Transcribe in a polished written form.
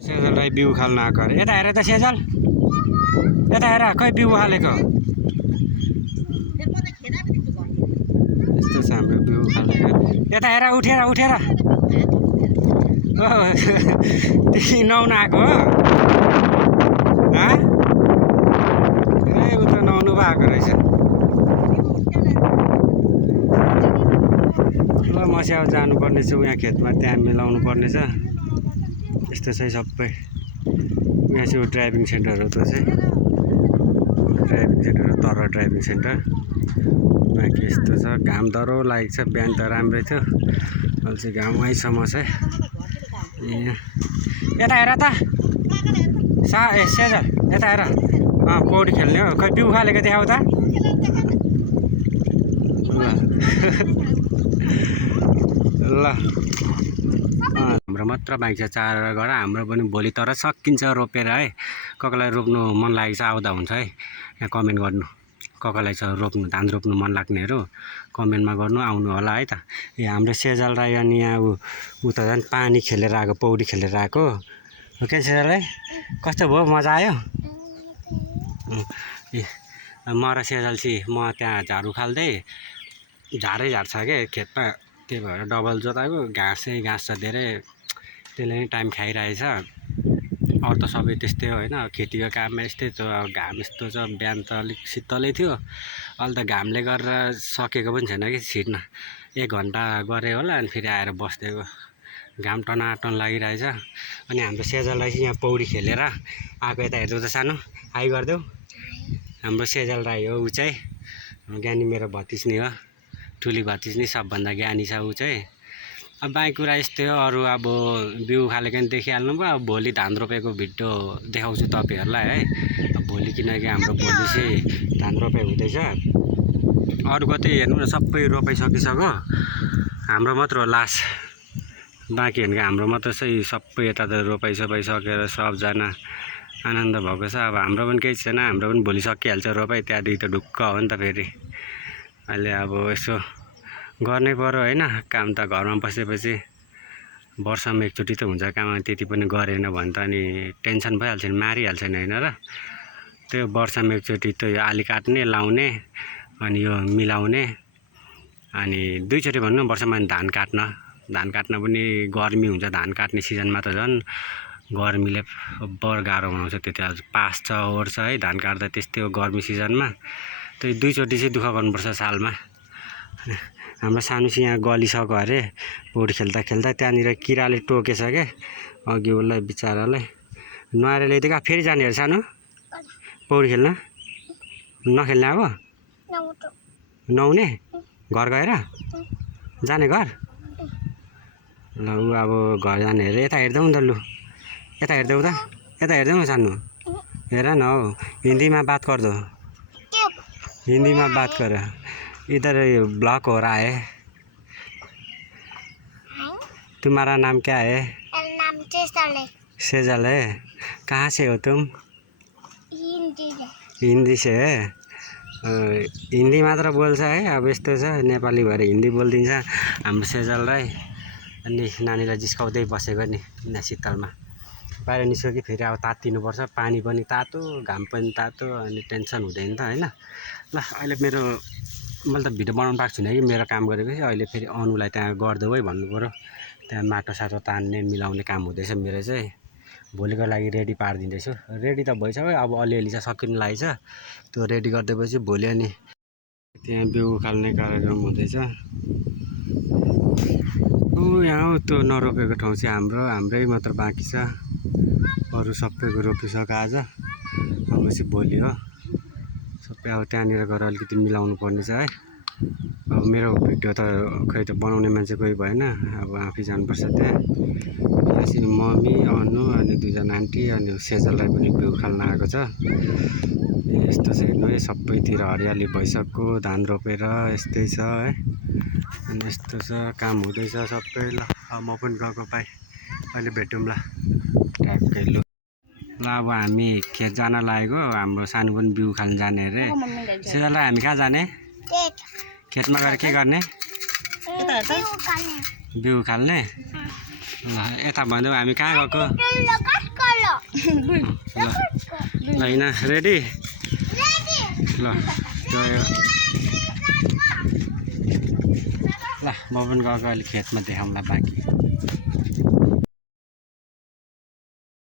सेजललाई बिउ खाल्न आएको अरे। यता हेर त सेजल, यता हेर खै बिउ हालेको। यस्तो छ हाम्रो बिउ खालेको। यता हेर उठेर उठेर तिमी नुहाउन आएको हो? ए ऊ त नुहाउनु पो आएको रहेछ। ल म चाहिँ अब जानुपर्ने छु यहाँ खेतमा, त्यहाँ मिलाउनु पर्ने छ। यस्तो चाहिँ सबै यहाँ चाहिँ ड्राइभिङ सेन्टर हो। त्यो चाहिँ ड्राइभिङ सेन्टर हो, तर ड्राइभिङ सेन्टर। बाँकी यस्तो छ, घाम डह्रो लागेको छ। बिहान त राम्रै थियो, अहिले चाहिँ घाम वहीँसम्म छ। यता हेर त सेजल, यता हेर। पौडी खेल्ने हो। खै बिउ खालेको देखाउ त। ल हाम्रो मात्र बाँकी छ चार घर। हाम्रो पनि भोलि तर सकिन्छ रोपेर है। कसलाई रोप्नु मन लागेको छ आउँदा हुन्छ है, यहाँ कमेन्ट गर्नु। कसलाई छ रोप्नु, धान रोप्नु मन लाग्नेहरू कमेन्टमा गर्नु, आउनु होला है त। हाम्रो सेजल राई अनि यहाँ ऊ त झन् पानी खेलेर आएको, पौडी खेलेर आएको हो क्या सेजल है? कस्तो भयो, मजा आयो? म र सेजल चाहिँ म त्यहाँ झाडु खाल्दै, झारै झार्छ क्या खेतमा, त्यही भएर डबल जोताएको। घाँसै घाँस छ धेरै, त्यसले नै टाइम खाइरहेछ। अरू त सबै त्यस्तै हो होइन, खेतीको काममा यस्तै छ। घाम यस्तो छ, बिहान त अलिक शीतलै थियो, अहिले त घामले गरेर सकेको पनि छैन कि छिट्न। 1 घन्टा गरे होला, अनि फेरि आएर बस्दिएको। घाम टनाटन लागिरहेछ। अनि हाम्रो सेजललाई चाहिँ यहाँ पौडी खेलेर आएको। यता हेर्दै त सानो हाई गरिदेऊ। हाम्रो सेजल राई हो ऊ चाहिँ, ज्ञानी मेरो भतिज्नी हो, ठुली भतिज्नी, सबभन्दा ज्ञानी छ ऊ चाहिँ। अब बाँकी कुरा यस्तै हो। अरू अब बिउ खालेको नि देखिहाल्नु भयो। अब भोलि धान रोपेको भिडियो देखाउँछु तपाईँहरूलाई है। अब भोलि किनकि हाम्रो भोलि चाहिँ धान रोपाइ हुँदैछ। अरूको चाहिँ हेर्नु न सबै रोपाइसकिसक्यो, हाम्रो मात्र हो लास्ट बाँकी भनेको। हाम्रो मात्र चाहिँ सबै यता त रोपाइसोपाइ सकेर सबजना आनन्द भएको छ। अब हाम्रो पनि केही छैन, हाम्रो पनि भोलि सकिहाल्छ रोपाइ। त्यहाँदेखि त ढुक्क हो नि त फेरि। अहिले अब यसो गर्नै पर्यो होइन, काम त घरमा बसेपछि वर्षमा एकचोटि त हुन्छ काम। त्यति पनि गरेन भने त अनि टेन्सन भइहाल्छ नि, मारिहाल्छ नि होइन र। त्यो वर्षमा एकचोटि त यो आली काट्ने, लाउने, अनि यो मिलाउने, अनि 2 चोटि भन्नु वर्षमा। धान काट्न पनि गर्मी हुन्छ, धान काट्ने सिजनमा त झन् गर्मीले बर गाह्रो बनाउँछ। त्यति पास्छ ओर्छ है धान काट्दा, त्यस्तै हो गर्मी सिजनमा। त्यो 2 चोटि चाहिँ दुःख गर्नुपर्छ सालमा। हाम्रो सानो चाहिँ यहाँ गलिसक्यो अरे पौडी खेल्दा खेल्दा, त्यहाँनिर किराले टोकेछ क्या अघि उसलाई बिचरालाई। नुहाएर ल्याइदिएको, फेरि जाने अरे सानो पौडी खेल्न? नखेल्ने अब? नुहाउने घर गएर जाने घर? ल ऊ अब घर जाने अरे। यता हेर्दै त लु, यता हेर्दै त, यता हेर्दै न सानो, हेर न हौ। हिंदी में बात कर दो, हिंदी में बात कर। इधर ब्लॉक हो रहा है। तुम्हारा नाम क्या है? नाम सेजल है। सेजल है। कहाँ से हो तुम? हिंदी से है। हिंदी मात्र बोल्छ है। अब यस्तो छ, नेपाली भएर हिंदी बोलिदिन्छ हाम्रो सेजल राई। अनि नानीलाई जिस्काउँदै बसेको नि यहाँ शीतलमा। बाहिर निस्क्यो कि फेरि अब तात्तिनुपर्छ, पानी पनि तातो, घाम पनि तातो, अनि टेन्सन हुँदैन त होइन। ल अहिले मैले त भिडियो बनाउनु पाएको छुइनँ कि मेरो काम गरेपछि। अहिले फेरि अनुलाई त्यहाँ गरिदेऊ है भन्नु पऱ्यो। त्यहाँ माटो साटो तान्ने मिलाउने काम हुँदैछ मेरो चाहिँ। भोलिको लागि रेडी पारिदिँदैछु। रेडी त भइसक्यो, अब अलिअलि चाहिँ सकिनु लागेछ। त्यो रेडी गरिदिएपछि भोलि अनि त्यहाँ बिउ उखाल्ने कार्यक्रम हुँदैछ। यहाँ त्यो नरोपेको ठाउँ चाहिँ हाम्रै मात्र बाँकी छ, अरू सबैको रोपिसक्यो आज। हाम्रो चाहिँ भोलि हो सबै। अब त्यहाँनिर गएर अलिकति मिलाउनु पर्ने छ है। अब मेरो भिडियो त खै त बनाउने मान्छे कोही भएन, अब आफै जानुपर्छ त्यहाँ। यहाँ चाहिँ मम्मी, अनु, अनि 2 जना आन्टी, अनि सेजललाई पनि बिउ खाल्न आएको छ। यस्तो छ हेर्नु है, सबैतिर हरियाली भइसक्यो, धान रोपेर यस्तै छ है। अनि यस्तो छ, काम हुँदैछ सबै। ल अब म पनि गएको, बाई, अहिले भेटौँ ल ट्याक्कै। ल अब हामी खेत जान लागेको, हाम्रो सानो पनि बिउ खाल्न जाने अरे। सेजललाई हामी कहाँ जाने? खेतमा गएर के गर्ने? बिउ खाल्ने। यता भन्दै हामी कहाँ गएको ल होइन रेडी ल गयो ल म पनि गएको अहिले खेतमा देखाउँला बाँकी